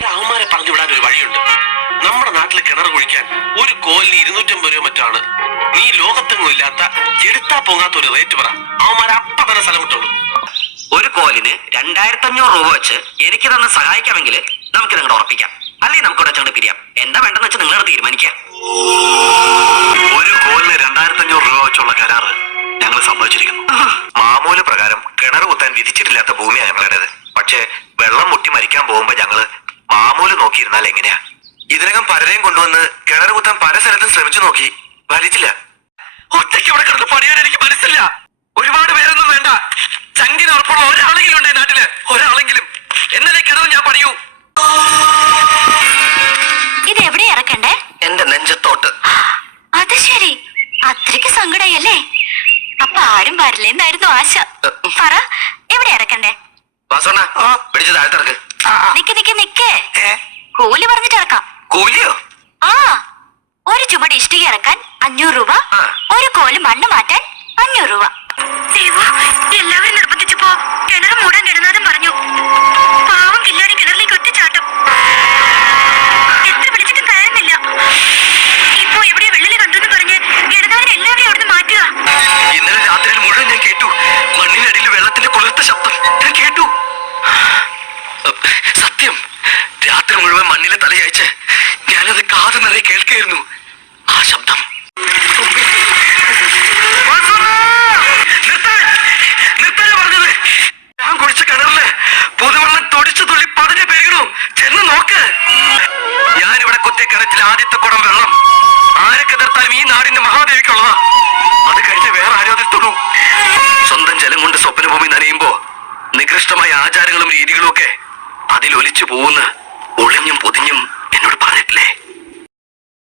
അവന്മാരെ പറഞ്ഞു വിടാൻ ഒരു വഴിയുണ്ട്. നമ്മുടെ നാട്ടിൽ കിണർ കുഴിക്കാൻ ഒരു കോലിന് 250 രൂപ മറ്റാണ്. നീ ലോകത്തെങ്ങും ഇല്ലാത്ത എടുത്താ പോകാത്ത ഒരു റേറ്റ് പറ, അവന്മാരെ അപ്പ തന്നെ സ്ഥലം വിട്ടോളൂ. ഒരു കോലിന് 2500 രൂപ വെച്ച് എനിക്ക് തന്നെ സഹായിക്കാമെങ്കിൽ നമുക്ക് നിങ്ങളുടെ ഉറപ്പിക്കാം. അല്ലെങ്കിൽ നമുക്ക് ഇവിടെ ചെന്ന് പിരിയാം. എന്താ വേണ്ടെന്ന് വെച്ചാൽ നിങ്ങളോട് തീരുമാനിക്കാം. ഒരു കോലിന് 2500 രൂപ വെച്ചുള്ള കരാറ് ഞങ്ങൾ സമ്മതിച്ചിരിക്കുന്നു. മാമൂല് പ്രകാരം കിണർ കുത്താൻ വിധിച്ചിട്ടില്ലാത്ത ഭൂമിയാണ് ഞങ്ങളുടേത്. പക്ഷേ വെള്ളം മുട്ടി മരിക്കാൻ പോകുമ്പോ ഞങ്ങള് മാമൂല് നോക്കിയിരുന്നാൽ എങ്ങനെയാ? ഇതിനകം പലരെയും കൊണ്ടുവന്ന് കിണർ കുത്താൻ പല സ്ഥലത്തും ശ്രമിച്ചു നോക്കി, ഫലിച്ചില്ല. ഒറ്റയ്ക്ക് ഇവിടെ കിടന്ന് പണിയാൻ എനിക്ക് മനസ്സില്ല. ഒരുപാട് പേരൊന്നും വേണ്ട, ചങ്കിന് ഉറപ്പുള്ള ഒരാളെങ്കിലും ഉണ്ട് നാട്ടില്, ഒരാളെങ്കിലും. എന്നാലേ കിണർ ഞാൻ പണിയൂ. ഇത് എവിടെ ഇറക്കണ്ടേ? എന്റെ നെഞ്ചത്തോട്ട്. അത് ശരി, അത്രയ്ക്ക് സങ്കടായല്ലേ? അപ്പൊ ആരും വരില്ലെന്നായിരുന്നു ആശ. പറ, എവിടെ ഇറക്കണ്ടേ? പിടിച്ച് താഴ്ത്തിറക്ക്. നിക്ക് നിക്ക് നിക്ക്, കൂലി പറഞ്ഞിട്ട് ഇറക്കാം. കൂലിയോ? ആ, ഒരു ചുമട് ഇഷ്ടിക ഇറക്കാൻ 500 രൂപ, ഒരു കോല് മണ്ണ് മാറ്റാൻ 500 രൂപ. എല്ലാവരും നിർബന്ധിച്ചപ്പോ കിണർ മൂടാൻ കിടന്നാതും പറഞ്ഞു. പാവം കില്ലാടി കിണറിലേക്ക് ഒറ്റച്ചാട്ടം. എത്ര വിളിച്ചിട്ടും കയറുന്നില്ല. ഇപ്പൊ എവിടെ വെള്ളില് കണ്ടെന്ന് പറഞ്ഞ് കിടന്നവരെ എല്ലാവരെയും അവിടുന്ന് മാറ്റുക. ഇന്നലെ രാത്രിയിൽ മുഴുവൻ ഞാൻ കേട്ടു. മണ്ണിനടിയിൽ വെള്ളത്തിന്റെ കുളിർത്ത ശബ്ദം ഞാൻ കേട്ടു. സത്യം, രാത്രി മുഴുവൻ മണ്ണിലെ തലയയച്ച് ഞാനത് കാതു നിറയെ കേൾക്കായിരുന്നു. ആ ശബ്ദം പറഞ്ഞത്. ഞാൻ കുടിച്ച കിണറില് പുതുവെള്ളം തൊടിച്ചു തുള്ളി പതിഞ്ഞു പെരുകണു. ചെന്ന് നോക്ക്. ഞാനിവിടെ കുത്തിയ കിണറ്റിൽ ആദ്യത്തെ കുടം വെള്ളം ആരൊക്കെ എതിർത്താലും ഈ നാടിന്റെ മഹാദേവിക്കുള്ളതാ. അത് കഴിഞ്ഞ് വേറെ ആരും അതിൽ തൊടൂ. സ്വന്തം ജലം കൊണ്ട് സ്വപ്നഭൂമി നനയുമ്പോ നികൃഷ്ടമായ ആചാരങ്ങളും രീതികളും ഒക്കെ അതിലൊലിച്ചു പോകുന്ന ഒളിഞ്ഞും പൊതിഞ്ഞും